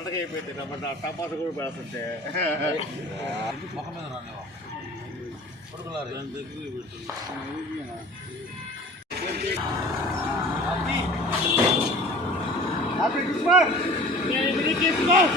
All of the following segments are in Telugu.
పండగ అయిపోయింది. నా టమాటా కూడా పెడుతుంటే. ముఖం మీద రానివా కొడుకులారి హ్యాపీ క్రిస్మస్ క్రిస్మస్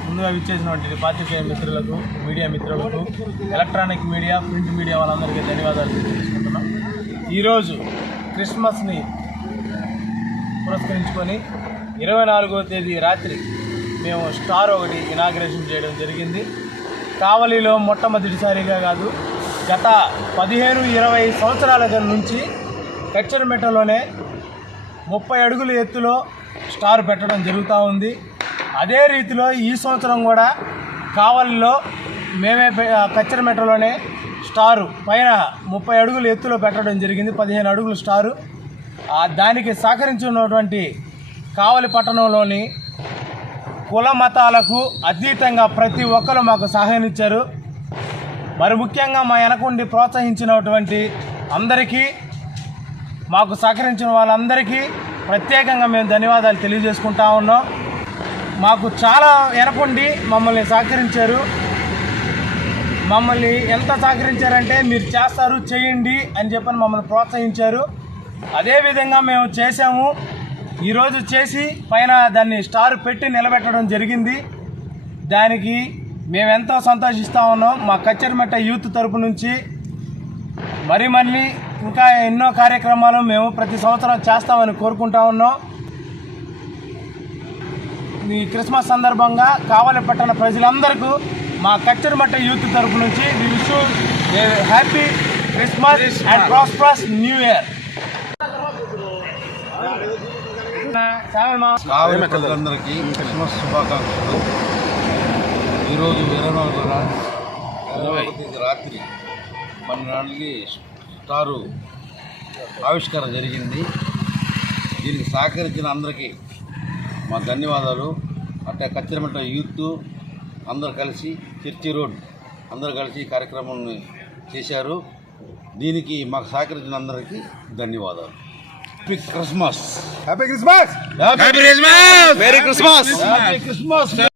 ముందుగా విచ్చేసినటువంటి పాత్రికేయ మిత్రులకు మీడియా మిత్రులకు ఎలక్ట్రానిక్ మీడియా ప్రింట్ మీడియా వాళ్ళందరికీ ధన్యవాదాలు తెలియజేసుకుంటున్నాం. ఈరోజు క్రిస్మస్ని పురస్కరించుకొని ఇరవై నాలుగవ తేదీ రాత్రి మేము స్టార్ ఒకటి ఇనాగ్రేషన్ చేయడం జరిగింది. కావలిలో మొట్టమొదటిసారిగా కాదు గత పదిహేను ఇరవై సంవత్సరాల నుంచి కచ్చరమెట్టలోనే ముప్పై అడుగుల ఎత్తులో స్టార్ పెట్టడం జరుగుతూ ఉంది. అదే రీతిలో ఈ సంవత్సరం కూడా కావలిలో మేమే కచ్చరమెట్టలోనే స్టారు. పైన ముప్పై అడుగుల ఎత్తులో పెట్టడం జరిగింది పదిహేను అడుగుల స్టారు. దానికి సహకరించినటువంటి కావలి పట్టణంలోని కుల మతాలకు అతీతంగా ప్రతి ఒక్కరు మాకు సహాయనిచ్చారు మరి ముఖ్యంగా మా వెనకుండి ప్రోత్సహించినటువంటి అందరికీ మాకు సహకరించిన వాళ్ళందరికీ ప్రత్యేకంగా మేము ధన్యవాదాలు తెలియజేసుకుంటా ఉన్నాం. మాకు చాలా వెనకుండి మమ్మల్ని సహకరించారు. మమ్మల్ని ఎంత సహకరించారంటే మీరు చేస్తారు చేయండి అని చెప్పని మమ్మల్ని ప్రోత్సహించారు. అదేవిధంగా మేము చేసాము ఈరోజు చేసి పైన దాన్ని స్టార్ పెట్టి నిలబెట్టడం జరిగింది. దానికి మేము ఎంతో సంతోషిస్తూ ఉన్నాం. మా కచ్చరిమెట్ట యూత్ తరపు నుంచి మరి మళ్ళీ ఇంకా ఎన్నో కార్యక్రమాలు మేము ప్రతి సంవత్సరం చేస్తామని కోరుకుంటా ఉన్నాం. ఈ క్రిస్మస్ సందర్భంగా కావలి పట్టణ ప్రజలందరికీ మా కచ్చరిమట్ట యూత్ తరపు నుంచి wish happy Christmas and prosperous new year అందరికీ క్రిస్మస్ శుభాకాంక్షలు. ఈరోజు ఇరవై నాలుగు రా- ఇరవై రాత్రి పన్నెండుకి స్టారు ఆవిష్కరణ జరిగింది. దీనికి సహకరించిన అందరికీ మా ధన్యవాదాలు. అంటే కచ్చిరమట్ట యూత్ అందరు కలిసి చర్చి రోడ్ అందరు కలిసి కార్యక్రమాన్ని చేశారు. దీనికి మాకు సహకరించిన అందరికీ ధన్యవాదాలు. Happy Christmas. Happy Christmas. Happy Christmas. Merry Christmas. Happy Christmas.